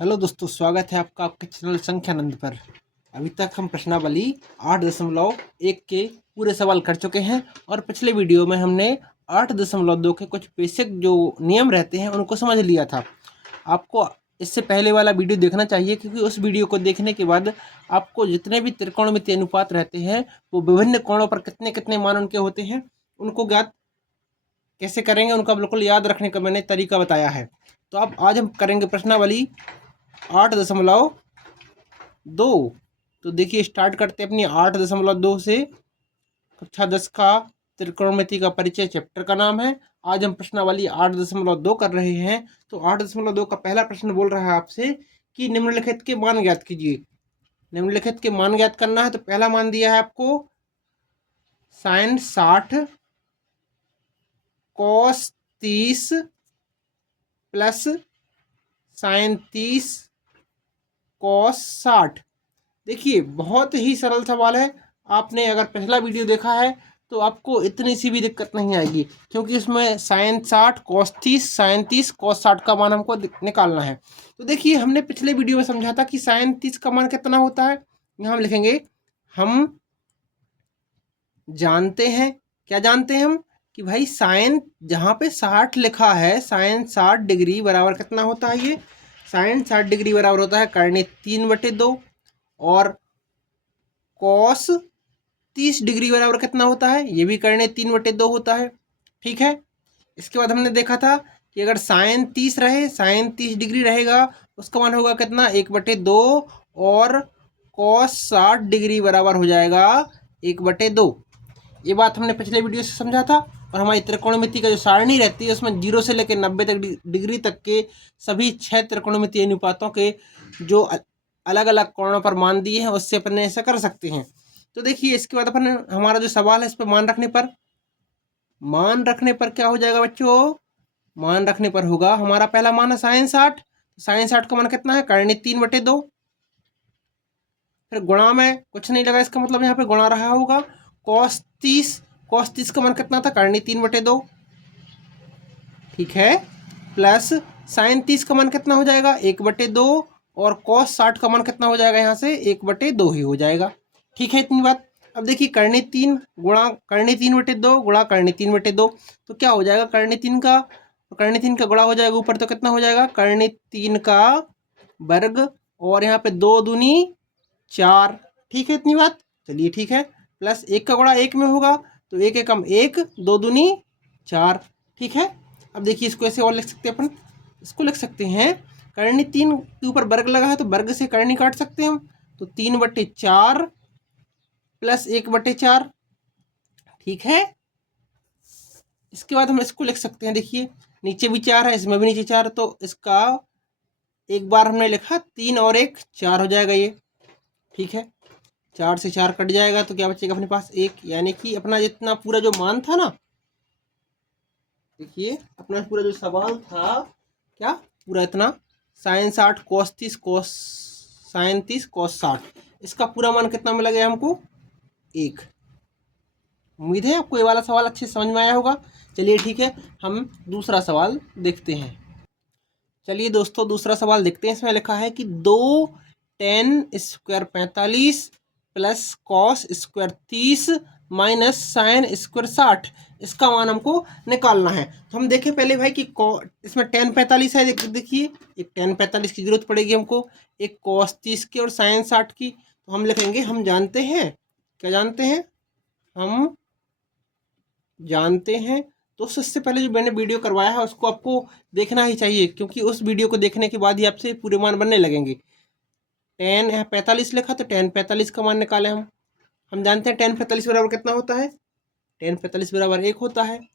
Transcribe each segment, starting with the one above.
Hello दोस्तों, स्वागत है आपका आपके चैनल संख्यानंद पर। अभी तक हम प्रश्नावली 8.1 के पूरे सवाल कर चुके हैं और पिछले वीडियो में हमने 8.2 के कुछ बेसिक जो नियम रहते हैं उनको समझ लिया था। आपको इससे पहले वाला वीडियो देखना चाहिए, क्योंकि उस वीडियो को देखने के बाद आपको जितने भी त्रिकोणमितीय अनुपात रहते हैं वो विभिन्न कोणों पर कितने कितने मान उनके होते हैं उनको ज्ञात कैसे करेंगे, उनका बिल्कुल याद रखने का मैंने तरीका बताया है। तो अब आज हम करेंगे प्रश्नावली 8.2। तो देखिए, स्टार्ट करते हैं अपनी 8.2 से। कक्षा 10 का त्रिकोणमिति का परिचय चैप्टर का नाम है। आज हम प्रश्नावली 8.2 कर रहे हैं। तो 8.2 का पहला प्रश्न बोल रहा है आपसे कि निम्नलिखित के मान ज्ञात कीजिए। निम्नलिखित के मान ज्ञात करना है। तो पहला मान दिया है आपको sine 60 cos 30 plus sine 30 cos 60। देखिए, बहुत ही सरल सवाल है। आपने अगर पहला वीडियो देखा है तो आपको इतनी सी भी दिक्कत नहीं आएगी, क्योंकि इसमें साइन 60 कॉस 30 साइन 30 कॉस 60 का मान हमको निकालना है। तो देखिए, हमने पिछले वीडियो में समझा था कि साइन 30 का मान कितना होता है। यहाँ हम लिखेंगे, हम जानते हैं। क्या जानते हैं हम? कि भाई साइन जहाँ पे 60 लिखा है, साइन 60 डिग्री बराबर कितना होता है? ये साइन 60 डिग्री बराबर होता है करने 3/2, और कॉस 30 डिग्री बराबर कितना होता है? ये भी करने 3/2 होता है। ठीक है। इसके बाद हमने देखा था कि अगर साइन 30 रहे, साइन 30 डिग्री रहेगा, उसका मान होगा कितना? 1/2, और कॉस 60 डिग्री बराबर हो जाएगा 1/2। ये बात हमने पिछले वीडियो से समझा था। और हमारी त्रिकोणमिति का जो सारणी रहती है उसमें 0 से लेकर 90 तक डिग्री तक के सभी 6 त्रिकोणमितीय अनुपातों के जो अलग अलग कोणों पर मान दिए हैं उससे अपन ऐसा कर सकते हैं। तो देखिए, इसके बाद अपन हमारा जो सवाल है इस पर मान रखने पर क्या हो जाएगा बच्चों? मान रखने पर होगा, हमारा पहला मान है साइन 60। साइन 60 का मान कितना है? करने 3/2। फिर गुणा में कुछ नहीं लगा, इसका मतलब यहाँ पे गुणा रहा होगा। कॉस 30 का मान कितना था? करनी 3/2। ठीक है। प्लस साइन 30 का मान कितना हो जाएगा? 1/2, और कॉस 60 का मान कितना हो जाएगा? यहाँ से 1/2 ही हो जाएगा। ठीक है, इतनी बात। अब देखिए, करने 3 गुणा करने 3/2 गुणा करने 3/2, तो क्या हो जाएगा? करने 3 का गुणा हो जाएगा ऊपर, तो कितना हो जाएगा? करने 3 का वर्ग, और यहाँ पे 2 दूनी 4। ठीक है, इतनी बात। चलिए, ठीक है। प्लस 1 का गुणा 1 में होगा, तो 1 एकम 1, 2 दूनी 4। ठीक है। अब देखिए, इसको ऐसे और लिख सकते हैं अपन। इसको लिख सकते हैं, करनी 3 के ऊपर वर्ग लगा है तो वर्ग से करनी काट सकते हैं हम। तो 3/4 प्लस 1/4। ठीक है। इसके बाद हम इसको लिख सकते हैं। देखिए, नीचे भी 4 है, इसमें भी नीचे 4, तो इसका एक बार हमने लिखा 3 और 1 4 हो जाएगा ये। ठीक है। 4 से 4 कट जाएगा, तो क्या बचेगा अपने पास? 1। यानी कि अपना जितना पूरा जो मान था ना, देखिए अपना पूरा जो सवाल था, क्या पूरा इतना sine 60 cos 30 cos sine 30 cos 60, इसका पूरा मान कितना मिला गया हमको? 1। उम्मीद है आपको ये वाला सवाल अच्छे से समझ में आया होगा। चलिए, ठीक है, हम दूसरा सवाल देखते हैं। चलिए दोस्तों, दूसरा सवाल देखते हैं। इसमें लिखा है कि 2 ten square 45 plus cos square 30 minus sine square 60, इसका मान हमको निकालना है। तो हम देखें पहले भाई कि इसमें टेन 45 है। देखिए, एक टेन 45 की जरूरत पड़ेगी हमको, एक कॉस 30 की और साइन 60 की। तो हम लिखेंगे, हम जानते हैं। क्या जानते हैं? हम जानते हैं। तो उससे पहले जो मैंने वीडियो करवाया है उसको आपको देखना ही चाहिए, क्योंकि उस वीडियो को देखने के बाद ही आपसे पूरे मान बनने लगेंगे। टेन यहाँ 45 लिखा, तो टेन 45 का मान निकालें हम जानते हैं टेन 45 बराबर कितना होता है? टेन 45 बराबर 1 होता है।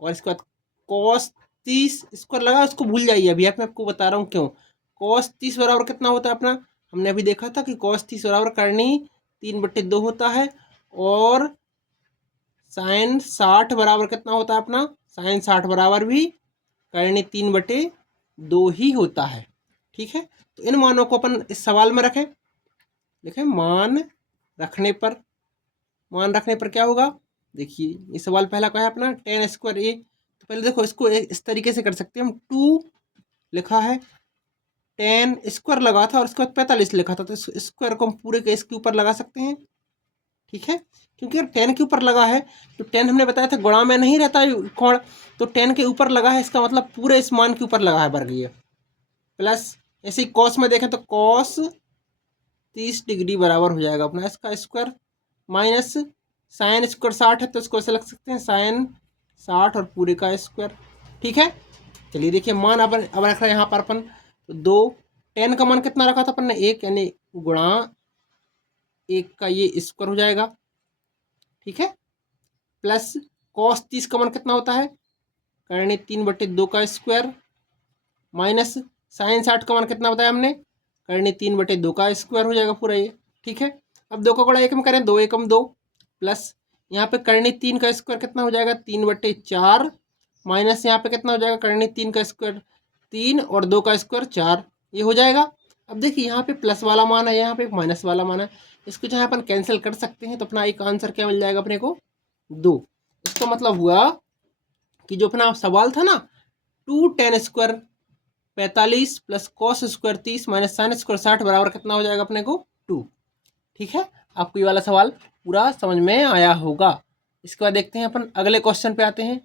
और इसके बाद कॉस 30 स्क्वायर लगा, उसको भूल जाइए, अभी मैं आपको बता रहा हूँ क्यों। कॉस 30 बराबर कितना होता है अपना? हमने अभी देखा था कि कॉस 30 बराबर करनी 3/2 होता है, और साइन 60 बराबर कितना होता है अपना? साइन 60 बराबर भी करनी 3/2 ही होता है। ठीक है। तो इन मानों को अपन इस सवाल में रखें। देखें, मान रखने पर क्या होगा? देखिए, ये सवाल पहला क्या है अपना? टेन स्क्वायर ए। तो पहले देखो, इसको इस तरीके से कर सकते हैं हम। 2 लिखा है, 10 स्क्वायर लगा था और इसके बाद 45 लिखा था, तो इस स्क्वायर को हम पूरे के इसके ऊपर लगा सकते हैं। ठीक है, क्योंकि अगर 10 के ऊपर लगा है तो 10 हमने बताया था गुणा में नहीं रहता है कोण, तो 10 के ऊपर लगा है, इसका मतलब पूरे इस मान के ऊपर लगा है वर्ग ये। प्लस ऐसे ही कॉस में देखें तो कॉस 30 डिग्री बराबर हो जाएगा अपना इसका स्क्वायर, माइनस साइन स्क्वायर 60 है तो इसको ऐसे लग सकते हैं साइन 60 और पूरे का स्क्वायर। ठीक है, चलिए देखिए मान अब रख रहे हैं यहाँ पर अपन तो 2, 10 का मान कितना रखा था अपन ने 1, यानी गुणा 1 का ये स्क्वायर हो जाएगा। ठीक है, प्लस कॉस 30 का मान कितना होता है करने 3/2 का स्क्वायर, माइनस साइन 60 का मान कितना बताया हमने करने 3/2 का स्क्वायर हो जाएगा पूरा ये। ठीक है, अब 2 का गुणा 1 में करें 2 एकम 2, प्लस यहाँ पे करने 3 का स्क्वायर कितना हो जाएगा 3/4, माइनस यहाँ पे कितना हो जाएगा करने 3 का स्क्वायर 3 और 2 का स्क्वायर 4, ये हो जाएगा। अब देखिए यहाँ पे प्लस वाला मान है, यहाँ पे माइनस वाला मान है, इसको चाहे अपन कैंसिल कर सकते हैं, तो अपना एक आंसर क्या मिल जाएगा अपने को 2। इसका मतलब हुआ कि जो अपना सवाल था ना 2 tan square 45 plus cos square 30 minus sine square 60 बराबर कितना हो जाएगा अपने को 2। ठीक है, आपको ये वाला सवाल पूरा समझ में आया होगा। इसके बाद देखते हैं अपन अगले क्वेश्चन पे आते हैं।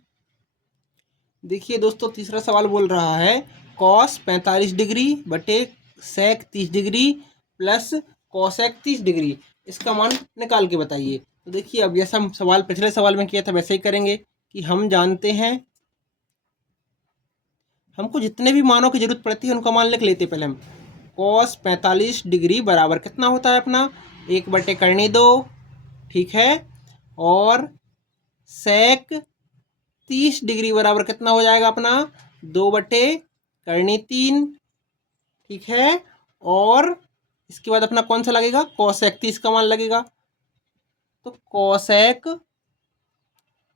देखिए दोस्तों तीसरा सवाल बोल रहा है कॉस 45 डिग्री बटे सेक 30 डिग्री प्लस कॉसेक 30 डिग्री, इसका मान निकाल के बताइए। तो देखिए अब जैसा हम सवाल पिछले सवाल में किया था वैसे ही करेंगे कि हम जानते हैं हमको जितने भी मानों की जरूरत पड़ती है उनका मान लिख लेते पहले हम। कॉस 45 डिग्री बराबर कितना होता है अपना 1/2, ठीक है, और सेक 30 डिग्री बराबर कितना हो जाएगा अपना 2/3, ठीक है, और इसके बाद अपना कौन सा लगेगा कॉसेक 30 का मान लगेगा, तो कॉसेक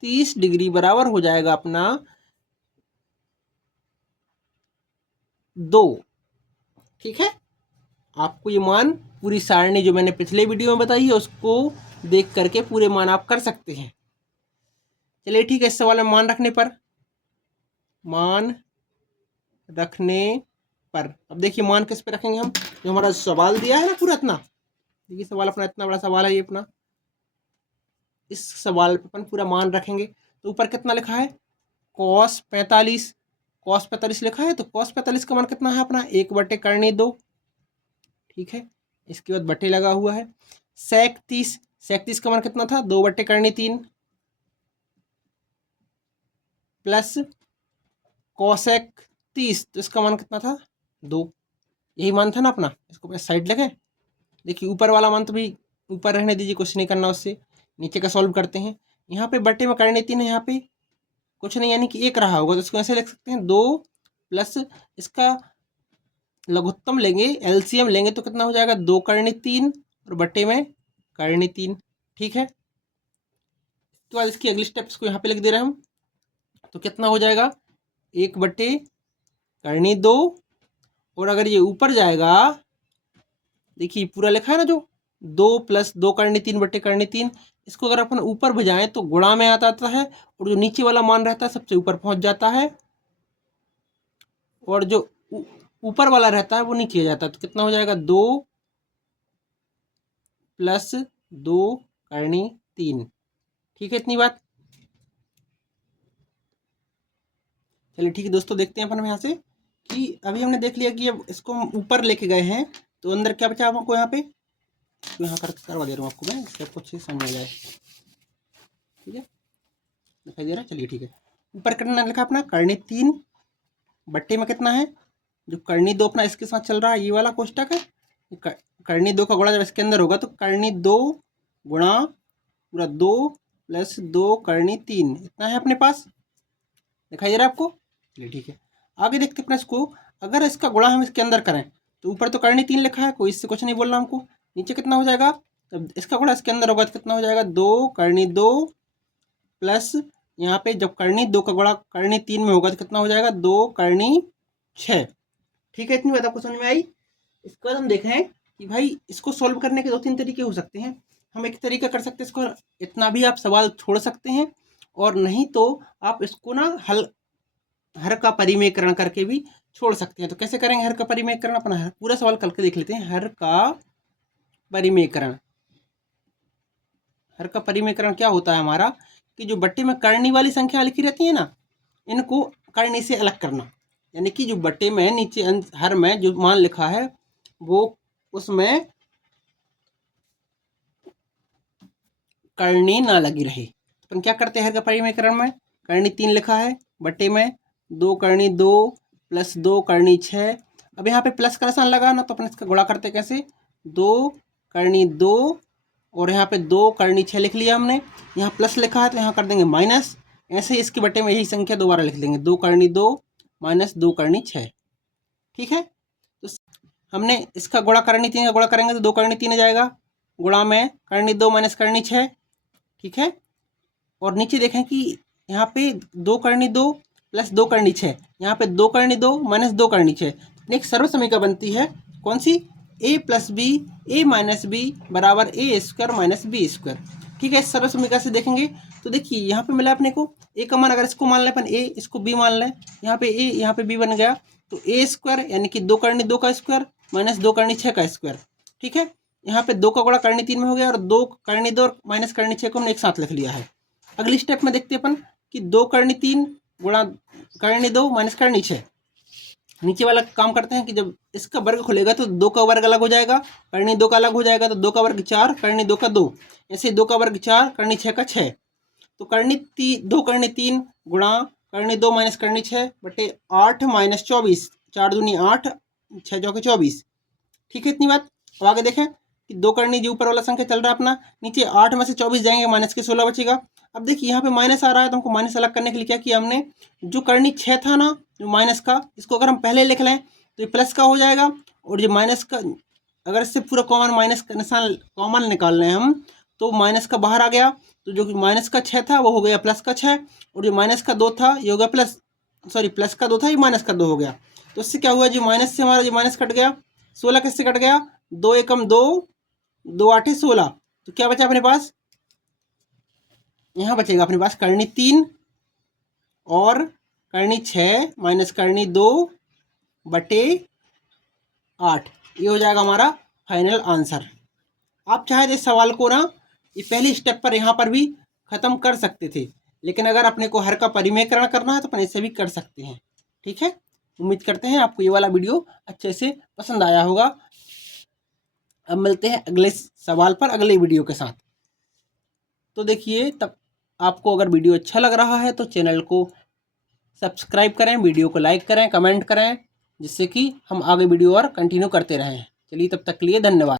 30 डिग्री बराबर हो जाएगा अपना 2। ठीक है, आपको ये मान पूरी सारणी जो मैंने पिछले वीडियो में बताई है उसको देख करके पूरे मान आप कर सकते हैं। चलिए ठीक है, इस सवाल में मान रखने पर अब देखिए मान किस पे रखेंगे हम, जो हमारा सवाल दिया है ना पूरा इतना, देखिए सवाल अपना इतना बड़ा सवाल है ये अपना, इस सवाल पे अपन पूरा मान रखेंगे। तो ऊपर कितना लिखा है कॉस 45 लिखा है, तो कॉस 45 का मान कितना है अपना 1/2, ठीक है, इसके बाद बटे लगा हुआ है। सेक 30 का मान कितना था 2/3 प्लस कॉसेक 30, तो इसका मान कितना था 2, यही मान था ना अपना, इसको साइड लिखें। देखिए ऊपर वाला मान तो भी ऊपर रहने दीजिए, कुछ नहीं करना उससे, नीचे का सॉल्व करते हैं। यहाँ पे बटे में करने 3 है, यहाँ पे कुछ नहीं यानी कि 1 रहा होगा, तो इसको ऐसे लिख सकते हैं 2 प्लस इसका लघुत्तम लेंगे एलसीएम लेंगे तो कितना हो जाएगा 2/3 और बटे में करनी 3। ठीक है, इसके बाद इसकी अगली स्टेप्स को यहाँ पे लिख दे रहे हैं हम, तो कितना हो जाएगा 1/2, और अगर ये ऊपर जाएगा देखिए पूरा लिखा है ना जो 2 प्लस 2/3 इसको अगर अपन ऊपर भजाएं तो गुणा में आता है, और जो नीचे वाला मान रहता है सबसे ऊपर पहुंच जाता है, और जो ऊपर वाला रहता है वो नीचे जाता है, तो कितना हो जाएगा 2 प्लस 2/3। ठीक है, इतनी बात। चलिए ठीक है दोस्तों, देखते हैं अपन यहाँ से कि अभी हमने देख लिया कि अब इसको हम ऊपर लेके गए हैं तो अंदर क्या बचा हमको यहाँ पे, तो यहाँ करवा दे रहा हूँ आपको मैं, इससे आपको अच्छे से समझ आ जाए। ठीक है, दिखाई दे रहा है, चलिए ठीक है। ऊपर कितना लिखा अपना करनी 3 बट्टे में कितना है जो करनी 2 अपना इसके साथ चल रहा है, ये वाला कोष्टक है, करनी 2 का गुणा जब इसके अंदर होगा तो करनी 2 गुणा पूरा 2 प्लस 2/3 इतना है अपने पास, दिखाई दे रहा है आपको। चलिए ठीक है, आगे देखते हैं इसको, अगर इसका गुणा हम इसके अंदर करें तो ऊपर तो करनी 3 लिखा है, कोई इससे कुछ नहीं बोल रहा हमको, नीचे कितना हो जाएगा जब इसका गुणा इसके अंदर होगा तो कितना हो जाएगा 2/2 प्लस यहाँ पे जब करनी 2 का गुणा करनी 3 में होगा तो कितना हो जाएगा 2/6। ठीक है, इतनी बात आपको समझ में आई। इसके बाद हम देखें कि भाई इसको सॉल्व करने के 2-3 तरीके हो सकते हैं। हम एक तरीका कर सकते हैं, इसको इतना भी आप सवाल छोड़ सकते हैं, और नहीं तो आप इसको ना हर का परिमेयकरण करके भी छोड़ सकते हैं। तो कैसे करेंगे हर का परिमेयकरण? अपना पूरा सवाल करके देख लेते हैं। हर का परिमेयकरण, हर का परिमेयकरण क्या होता है हमारा कि जो बट्टे में करनी वाली संख्या लिखी रहती है ना, इनको करनी से अलग करना। यानी कि जो बट्टे में नीचे हर में जो मान लिखा है वो उसमें करनी ना लगी रहे। अपन क्या करते हैं हर का परिमेयकरण में? करनी 3 लिखा है बट्टे में, 2 करनी 2 प्लस 2 करनी 6। अब यहाँ पे प्लस का निशान लगा ना, तो अपन इसका गुणा करते कैसे? 2 करनी 2 और यहाँ पे 2 करनी 6 लिख लिया हमने। यहाँ प्लस लिखा है तो यहाँ कर देंगे माइनस। ऐसे ही इसके बट्टे में यही संख्या दोबारा लिख देंगे, 2 करनी 2 माइनस 2 करनी 6। ठीक है, तो हमने इसका गुणा करनी 3 का गुणा करेंगे तो 2 करनी 3 आ जाएगा, गुणा में करनी 2 माइनस करनी 6। ठीक है, और नीचे देखें कि यहाँ पे 2 करनी 2 प्लस 2 करनी 6, यहाँ पे 2 करनी 2 माइनस 2 करनी 6। एक सर्व समीकरण बनती है कौन सी? a plus B A minus B बराबर A square minus B square. ठीक है, इस सर्व समीकरण से देखेंगे तो देखिए यहाँ पे मिला अपने को ए का मान, अगर इसको मान लें अपन ए, इसको बी मान लें, यहाँ पे ए यहाँ पे बी बन गया, तो ए स्क्वायर यानी कि 2 करनी 2 का स्क्वायर माइनस 2 करनी 6 का स्क्वायर। ठीक है, यहाँ पे 2 का गुणा करनी 3 में हो गया और 2 करनी 2 और माइनस करनी 6 को हमने एक साथ लिख लिया है। अगली स्टेप में देखते हैं अपन कि 2 करनी 3 गुणा करनी 2 माइनस करनी 6। नीचे वाला काम करते हैं कि जब इसका वर्ग खुलेगा तो 2 का वर्ग अलग हो जाएगा, करनी 2 का अलग हो जाएगा, तो 2 का वर्ग 4 करनी 2 का 2, ऐसे 2 का वर्ग 4 करनी 6 का 6। तो करनी 2 करनी 3 गुणा करनी 2 माइनस करनी 6 बटे 8 माइनस 24, 4 दूनी 8 6 चौके 24। ठीक है, इतनी बात। अब आगे देखें कि 2 करनी जो ऊपर वाला संख्या चल रहा है अपना, नीचे 8 में से 24 जाएंगे, माइनस के 16 बचेगा। अब देखिए यहाँ पे माइनस आ रहा है तो हमको माइनस अलग करने के लिए क्या किया हमने, जो करनी 6 था ना जो माइनस का, इसको अगर हम पहले लिख लें तो ये प्लस का हो जाएगा, और जो माइनस का अगर इससे पूरा कॉमन माइनस का निशान कॉमन निकाल रहे हैं हम, तो माइनस का बाहर आ गया, तो जो माइनस का 6 था वो हो गया प्लस का 6, और जो माइनस का 2 था ये हो गया प्लस का 2 था, ये माइनस का 2 हो गया। तो इससे क्या हुआ, जो माइनस से हमारा जो माइनस कट गया, 16 किससे कट गया, 2 एकम 2 2 8 16। तो क्या बचा अपने पास, यहाँ बचेगा अपने पास करनी 3 और करनी 6 माइनस करनी 2 बटे 8। ये हो जाएगा हमारा फाइनल आंसर। आप चाहे तो इस सवाल को ना ये पहली स्टेप पर यहाँ पर भी ख़त्म कर सकते थे, लेकिन अगर अपने को हर का परिमेयकरण करना है तो अपन ऐसे भी कर सकते हैं। ठीक है, उम्मीद करते हैं आपको ये वाला वीडियो अच्छे से पसंद आया होगा। अब मिलते हैं अगले सवाल पर अगले वीडियो के साथ। तो देखिए, तब आपको अगर वीडियो अच्छा लग रहा है तो चैनल को सब्सक्राइब करें, वीडियो को लाइक करें, कमेंट करें, जिससे कि हम आगे वीडियो और कंटिन्यू करते रहें। चलिए, तब तक के लिए धन्यवाद।